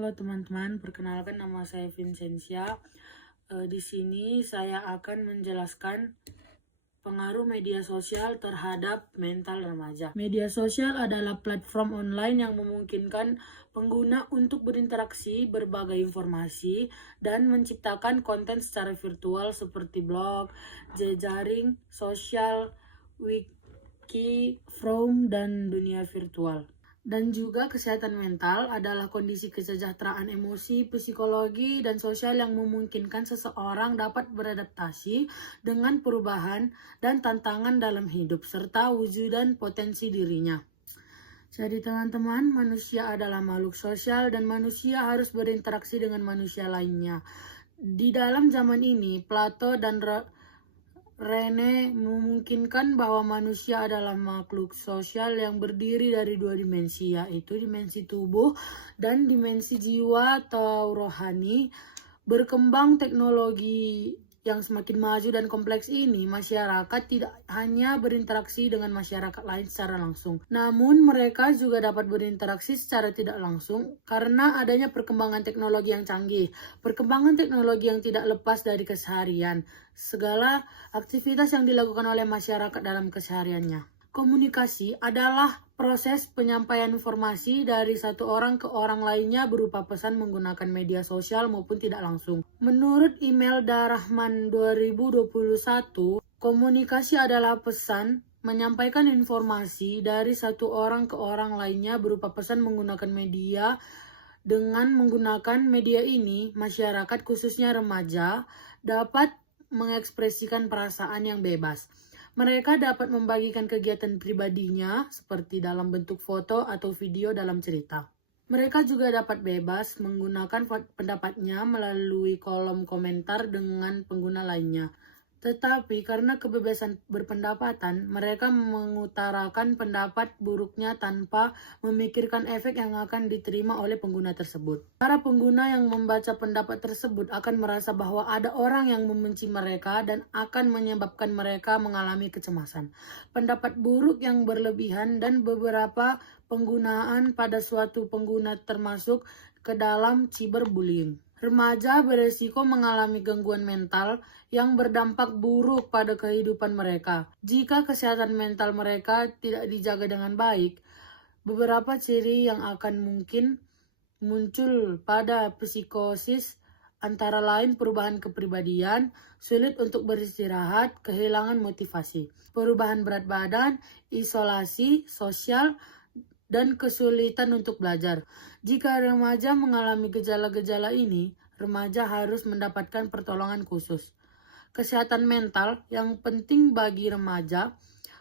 Halo teman-teman, perkenalkan nama saya Vincentia. Di sini saya akan menjelaskan pengaruh media sosial terhadap mental remaja. Media sosial adalah platform online yang memungkinkan pengguna untuk berinteraksi, berbagai informasi, dan menciptakan konten secara virtual seperti blog, jejaring sosial, wiki, forum, dan dunia virtual. Dan juga kesehatan mental adalah kondisi kesejahteraan emosi, psikologi, dan sosial yang memungkinkan seseorang dapat beradaptasi dengan perubahan dan tantangan dalam hidup, serta wujudan potensi dirinya. Jadi teman-teman, manusia adalah makhluk sosial dan manusia harus berinteraksi dengan manusia lainnya. Di dalam zaman ini, Plato dan Rene memungkinkan bahwa manusia adalah makhluk sosial yang berdiri dari dua dimensi, yaitu dimensi tubuh dan dimensi jiwa atau rohani. Berkembang teknologi yang semakin maju dan kompleks ini, masyarakat tidak hanya berinteraksi dengan masyarakat lain secara langsung, namun mereka juga dapat berinteraksi secara tidak langsung karena adanya perkembangan teknologi yang canggih. Perkembangan teknologi yang tidak lepas dari keseharian, segala aktivitas yang dilakukan oleh masyarakat dalam kesehariannya. Komunikasi adalah proses penyampaian informasi dari satu orang ke orang lainnya berupa pesan menggunakan media sosial maupun tidak langsung. Menurut email Darahman 2021, komunikasi adalah pesan menyampaikan informasi dari satu orang ke orang lainnya berupa pesan menggunakan media. Dengan menggunakan media ini, masyarakat khususnya remaja dapat mengekspresikan perasaan yang bebas. Mereka dapat membagikan kegiatan pribadinya seperti dalam bentuk foto atau video dalam cerita. Mereka juga dapat bebas menggunakan pendapatnya melalui kolom komentar dengan pengguna lainnya. Tetapi karena kebebasan berpendapatan, mereka mengutarakan pendapat buruknya tanpa memikirkan efek yang akan diterima oleh pengguna tersebut. Para pengguna yang membaca pendapat tersebut akan merasa bahwa ada orang yang membenci mereka dan akan menyebabkan mereka mengalami kecemasan, pendapat buruk yang berlebihan, dan beberapa penggunaan pada suatu pengguna termasuk ke dalam cyberbullying. Remaja beresiko mengalami gangguan mental yang berdampak buruk pada kehidupan mereka. Jika kesehatan mental mereka tidak dijaga dengan baik, beberapa ciri yang akan mungkin muncul pada psikosis antara lain perubahan kepribadian, sulit untuk beristirahat, kehilangan motivasi, perubahan berat badan, isolasi sosial, dan kesulitan untuk belajar. Jika remaja mengalami gejala-gejala ini, remaja harus mendapatkan pertolongan khusus. Kesehatan mental yang penting bagi remaja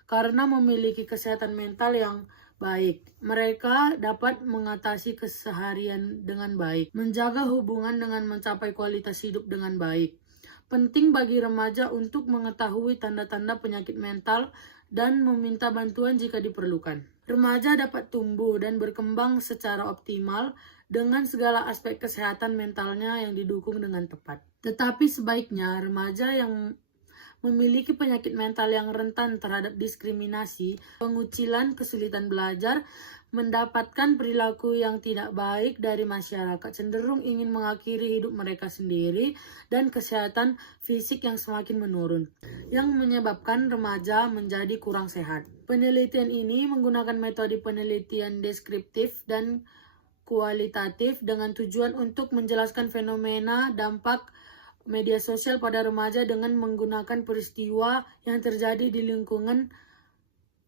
karena memiliki kesehatan mental yang baik. Mereka dapat mengatasi keseharian dengan baik, menjaga hubungan dengan mencapai kualitas hidup dengan baik. Penting bagi remaja untuk mengetahui tanda-tanda penyakit mental dan meminta bantuan jika diperlukan. Remaja dapat tumbuh dan berkembang secara optimal dengan segala aspek kesehatan mentalnya yang didukung dengan tepat. Tetapi sebaiknya remaja yang memiliki penyakit mental yang rentan terhadap diskriminasi, pengucilan, kesulitan belajar, mendapatkan perilaku yang tidak baik dari masyarakat, cenderung ingin mengakhiri hidup mereka sendiri, dan kesehatan fisik yang semakin menurun, yang menyebabkan remaja menjadi kurang sehat. Penelitian ini menggunakan metode penelitian deskriptif dan kualitatif dengan tujuan untuk menjelaskan fenomena dampak media sosial pada remaja dengan menggunakan peristiwa yang terjadi di lingkungan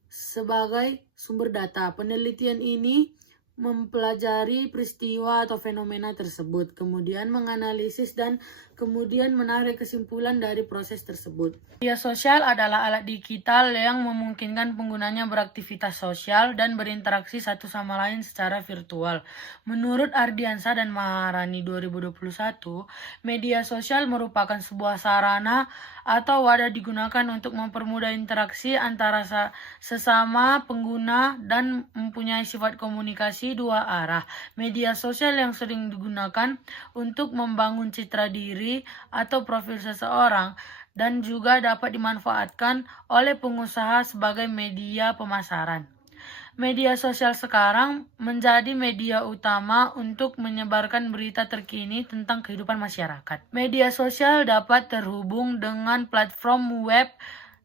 sebagai sumber data. Penelitian ini mempelajari peristiwa atau fenomena tersebut, kemudian menganalisis dan kemudian menarik kesimpulan dari proses tersebut. Media sosial adalah alat digital yang memungkinkan penggunanya beraktivitas sosial dan berinteraksi satu sama lain secara virtual. Menurut Ardiansa dan Maharani 2021, media sosial merupakan sebuah sarana atau wadah digunakan untuk mempermudah interaksi antara sesama pengguna dan mempunyai sifat komunikasi dua arah. Media sosial yang sering digunakan untuk membangun citra diri atau profil seseorang dan juga dapat dimanfaatkan oleh pengusaha sebagai media pemasaran. Media sosial sekarang menjadi media utama untuk menyebarkan berita terkini tentang kehidupan masyarakat. Media sosial dapat terhubung dengan platform web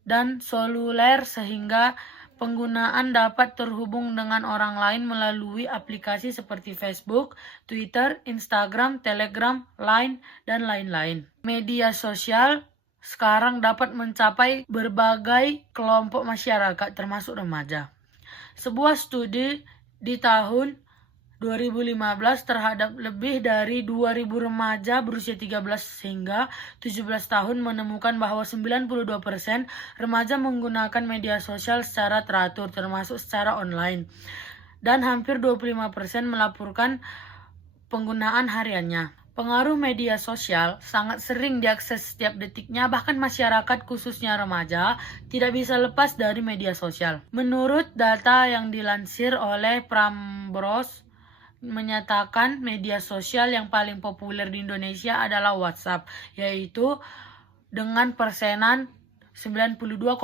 dan seluler sehingga penggunaan dapat terhubung dengan orang lain melalui aplikasi seperti Facebook, Twitter, Instagram, Telegram, Line, dan lain-lain. Media sosial sekarang dapat mencapai berbagai kelompok masyarakat termasuk remaja. Sebuah studi di tahun 2015 terhadap lebih dari 2.000 remaja berusia 13 hingga 17 tahun menemukan bahwa 92% remaja menggunakan media sosial secara teratur termasuk secara online. Dan hampir 25% melaporkan penggunaan hariannya. Pengaruh media sosial sangat sering diakses setiap detiknya, bahkan masyarakat khususnya remaja tidak bisa lepas dari media sosial. Menurut data yang dilansir oleh Prambors menyatakan media sosial yang paling populer di Indonesia adalah WhatsApp, yaitu dengan persenan 92,1%,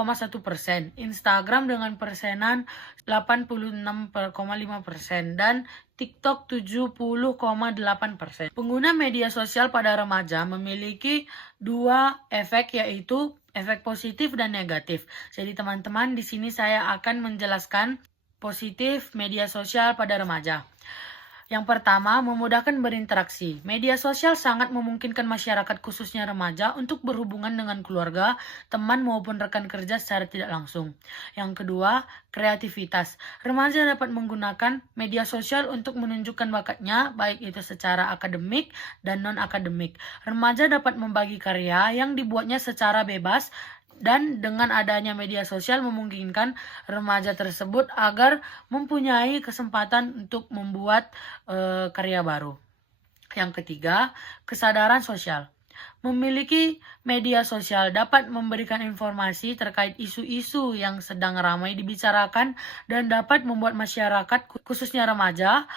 Instagram dengan persenan 86,5%, dan TikTok 70,8%. Pengguna media sosial pada remaja memiliki dua efek, yaitu efek positif dan negatif. Jadi teman-teman, di sini saya akan menjelaskan positif media sosial pada remaja. Yang pertama, memudahkan berinteraksi. Media sosial sangat memungkinkan masyarakat khususnya remaja untuk berhubungan dengan keluarga, teman maupun rekan kerja secara tidak langsung. Yang kedua, kreativitas. Remaja dapat menggunakan media sosial untuk menunjukkan bakatnya, baik itu secara akademik dan non-akademik. Remaja dapat membagi karya yang dibuatnya secara bebas, dan dengan adanya media sosial memungkinkan remaja tersebut agar mempunyai kesempatan untuk membuat karya baru. Yang ketiga, kesadaran sosial. Memiliki media sosial dapat memberikan informasi terkait isu-isu yang sedang ramai dibicarakan dan dapat membuat masyarakat, khususnya remaja,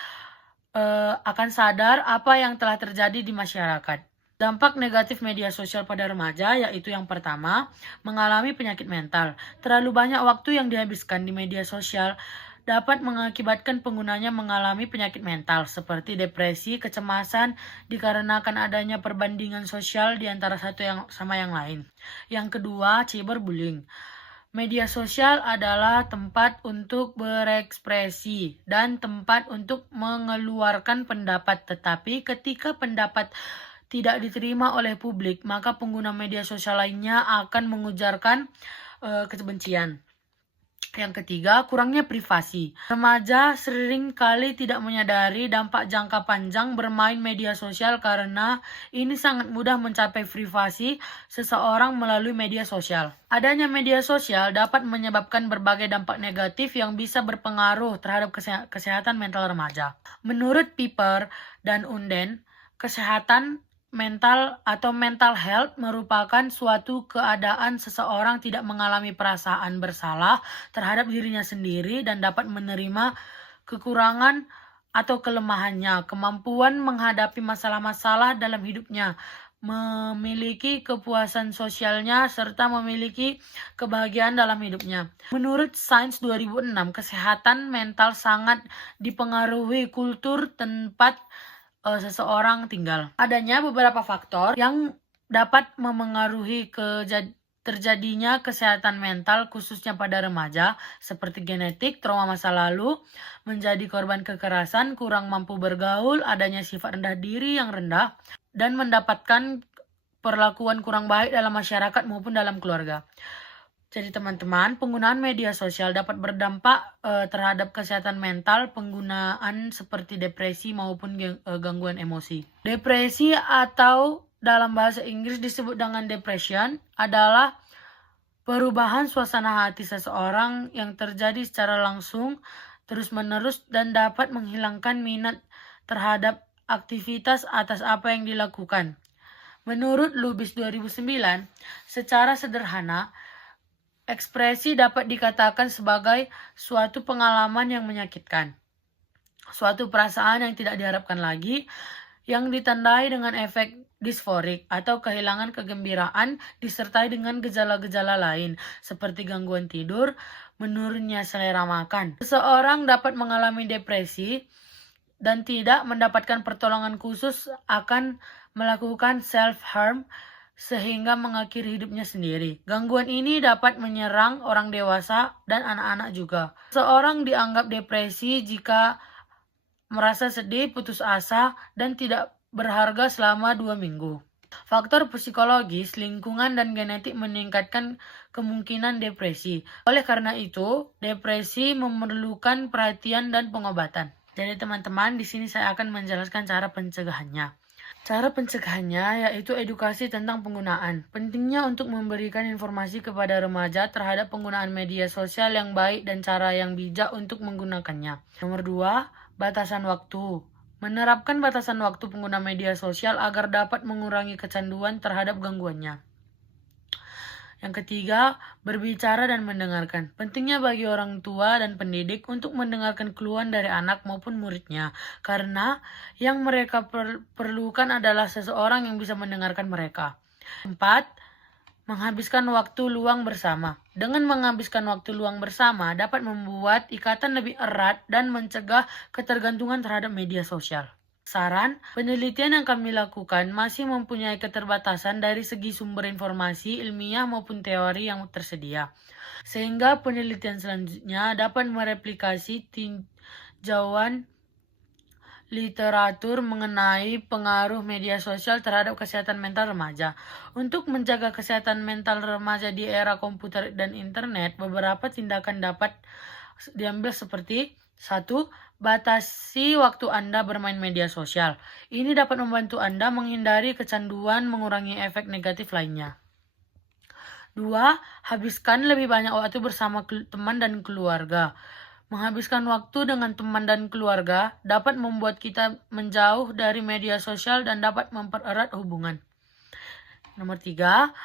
akan sadar apa yang telah terjadi di masyarakat. Dampak negatif media sosial pada remaja yaitu yang pertama, mengalami penyakit mental. Terlalu banyak waktu yang dihabiskan di media sosial dapat mengakibatkan penggunanya mengalami penyakit mental seperti depresi, kecemasan dikarenakan adanya perbandingan sosial di antara satu yang sama yang lain. Yang kedua, cyberbullying. Media sosial adalah tempat untuk berekspresi dan tempat untuk mengeluarkan pendapat, tetapi ketika pendapat tidak diterima oleh publik, maka pengguna media sosial lainnya akan mengujarkan kebencian. Yang ketiga, kurangnya privasi. Remaja sering kali tidak menyadari dampak jangka panjang bermain media sosial karena ini sangat mudah mencapai privasi seseorang melalui media sosial. Adanya media sosial dapat menyebabkan berbagai dampak negatif yang bisa berpengaruh terhadap kesehatan mental remaja. Menurut Piper dan Unden, kesehatan mental atau mental health merupakan suatu keadaan seseorang tidak mengalami perasaan bersalah terhadap dirinya sendiri dan dapat menerima kekurangan atau kelemahannya, kemampuan menghadapi masalah-masalah dalam hidupnya, memiliki kepuasan sosialnya, serta memiliki kebahagiaan dalam hidupnya. Menurut Sains 2006, kesehatan mental sangat dipengaruhi kultur tempat seseorang tinggal. Adanya beberapa faktor yang dapat memengaruhi terjadinya kesehatan mental khususnya pada remaja seperti genetik, trauma masa lalu, menjadi korban kekerasan, kurang mampu bergaul, adanya sifat rendah diri yang rendah, dan mendapatkan perlakuan kurang baik dalam masyarakat maupun dalam keluarga. Jadi teman-teman, penggunaan media sosial dapat berdampak terhadap kesehatan mental, penggunaan seperti depresi maupun gangguan emosi. Depresi atau dalam bahasa Inggris disebut dengan depression adalah perubahan suasana hati seseorang yang terjadi secara langsung, terus-menerus, dan dapat menghilangkan minat terhadap aktivitas atas apa yang dilakukan. Menurut Lubis 2009, secara sederhana, ekspresi dapat dikatakan sebagai suatu pengalaman yang menyakitkan, suatu perasaan yang tidak diharapkan lagi, yang ditandai dengan efek disforik atau kehilangan kegembiraan disertai dengan gejala-gejala lain seperti gangguan tidur, menurunnya selera makan. Seseorang dapat mengalami depresi dan tidak mendapatkan pertolongan khusus akan melakukan self-harm sehingga mengakhiri hidupnya sendiri. Gangguan ini dapat menyerang orang dewasa dan anak-anak juga. Seorang dianggap depresi jika merasa sedih, putus asa, dan tidak berharga selama 2 minggu. Faktor psikologis, lingkungan, dan genetik meningkatkan kemungkinan depresi. Oleh karena itu, depresi memerlukan perhatian dan pengobatan. Jadi teman-teman, di sini saya akan menjelaskan cara pencegahannya. Cara pencegahannya yaitu edukasi tentang penggunaan. Pentingnya untuk memberikan informasi kepada remaja terhadap penggunaan media sosial yang baik dan cara yang bijak untuk menggunakannya. Nomor 2, batasan waktu. Menerapkan batasan waktu pengguna media sosial agar dapat mengurangi kecanduan terhadap gangguannya. Yang ketiga, berbicara dan mendengarkan. Pentingnya bagi orang tua dan pendidik untuk mendengarkan keluhan dari anak maupun muridnya, karena yang mereka perlukan adalah seseorang yang bisa mendengarkan mereka. 4. Menghabiskan waktu luang bersama. Dengan menghabiskan waktu luang bersama dapat membuat ikatan lebih erat dan mencegah ketergantungan terhadap media sosial. Saran, penelitian yang kami lakukan masih mempunyai keterbatasan dari segi sumber informasi ilmiah maupun teori yang tersedia. Sehingga penelitian selanjutnya dapat mereplikasi tinjauan literatur mengenai pengaruh media sosial terhadap kesehatan mental remaja. Untuk menjaga kesehatan mental remaja di era komputer dan internet, beberapa tindakan dapat diambil seperti 1. Batasi waktu Anda bermain media sosial. Ini dapat membantu Anda menghindari kecanduan, mengurangi efek negatif lainnya. 2. Habiskan lebih banyak waktu bersama teman dan keluarga. Menghabiskan waktu dengan teman dan keluarga dapat membuat kita menjauh dari media sosial dan dapat mempererat hubungan. Nomor 3.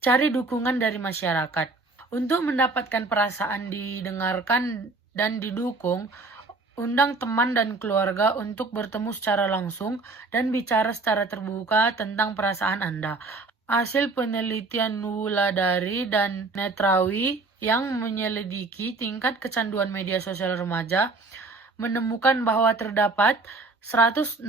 Cari dukungan dari masyarakat. Untuk mendapatkan perasaan didengarkan dan didukung, undang teman dan keluarga untuk bertemu secara langsung dan bicara secara terbuka tentang perasaan Anda. Hasil penelitian Wulandari dan Netrawi yang menyelidiki tingkat kecanduan media sosial remaja menemukan bahwa terdapat 162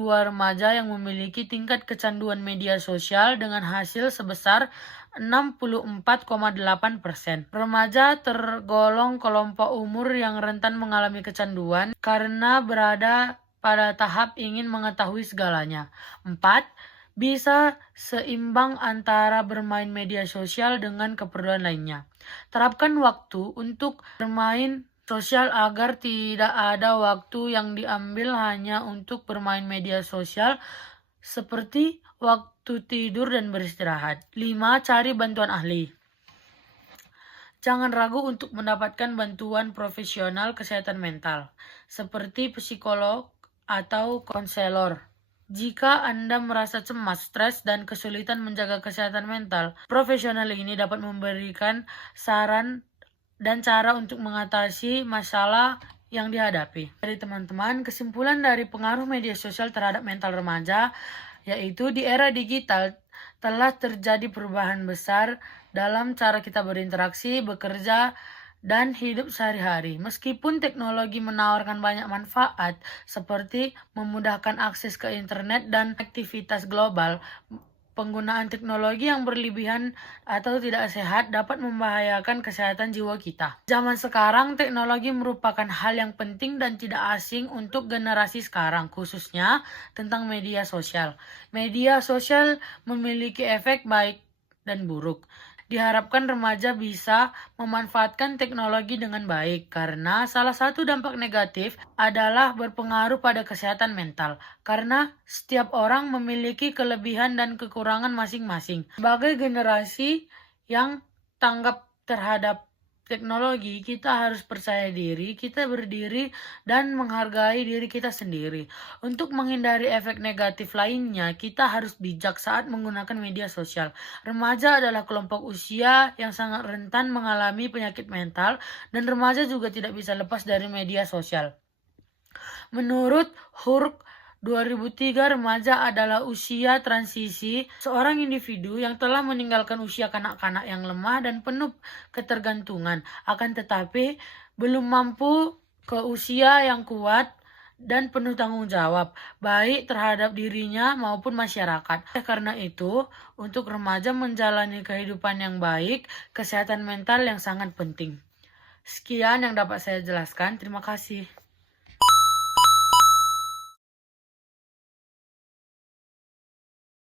remaja yang memiliki tingkat kecanduan media sosial dengan hasil sebesar 64,8%. Remaja tergolong kelompok umur yang rentan mengalami kecanduan karena berada pada tahap ingin mengetahui segalanya. 4. Bisa seimbang antara bermain media sosial dengan keperluan lainnya. Terapkan waktu untuk bermain sosial agar tidak ada waktu yang diambil hanya untuk bermain media sosial seperti waktu tidur dan beristirahat. 5. Cari bantuan ahli. Jangan ragu untuk mendapatkan bantuan profesional kesehatan mental, seperti psikolog atau konselor. Jika Anda merasa cemas, stres, dan kesulitan menjaga kesehatan mental, profesional ini dapat memberikan saran dan cara untuk mengatasi masalah yang dihadapi. Dari teman-teman, kesimpulan dari pengaruh media sosial terhadap mental remaja yaitu di era digital telah terjadi perubahan besar dalam cara kita berinteraksi, bekerja, dan hidup sehari-hari. Meskipun teknologi menawarkan banyak manfaat seperti memudahkan akses ke internet dan aktivitas global, penggunaan teknologi yang berlebihan atau tidak sehat dapat membahayakan kesehatan jiwa kita. Zaman sekarang, teknologi merupakan hal yang penting dan tidak asing untuk generasi sekarang, khususnya tentang media sosial. Media sosial memiliki efek baik dan buruk. Diharapkan remaja bisa memanfaatkan teknologi dengan baik karena salah satu dampak negatif adalah berpengaruh pada kesehatan mental karena setiap orang memiliki kelebihan dan kekurangan masing-masing. Sebagai generasi yang tanggap terhadap teknologi, kita harus percaya diri, kita berdiri dan menghargai diri kita sendiri. Untuk menghindari efek negatif lainnya, kita harus bijak saat menggunakan media sosial. Remaja adalah kelompok usia yang sangat rentan mengalami penyakit mental dan remaja juga tidak bisa lepas dari media sosial. Menurut Hurk 2003, remaja adalah usia transisi seorang individu yang telah meninggalkan usia kanak-kanak yang lemah dan penuh ketergantungan, akan tetapi belum mampu ke usia yang kuat dan penuh tanggung jawab, baik terhadap dirinya maupun masyarakat. Karena itu, untuk remaja menjalani kehidupan yang baik, kesehatan mental yang sangat penting. Sekian yang dapat saya jelaskan. Terima kasih.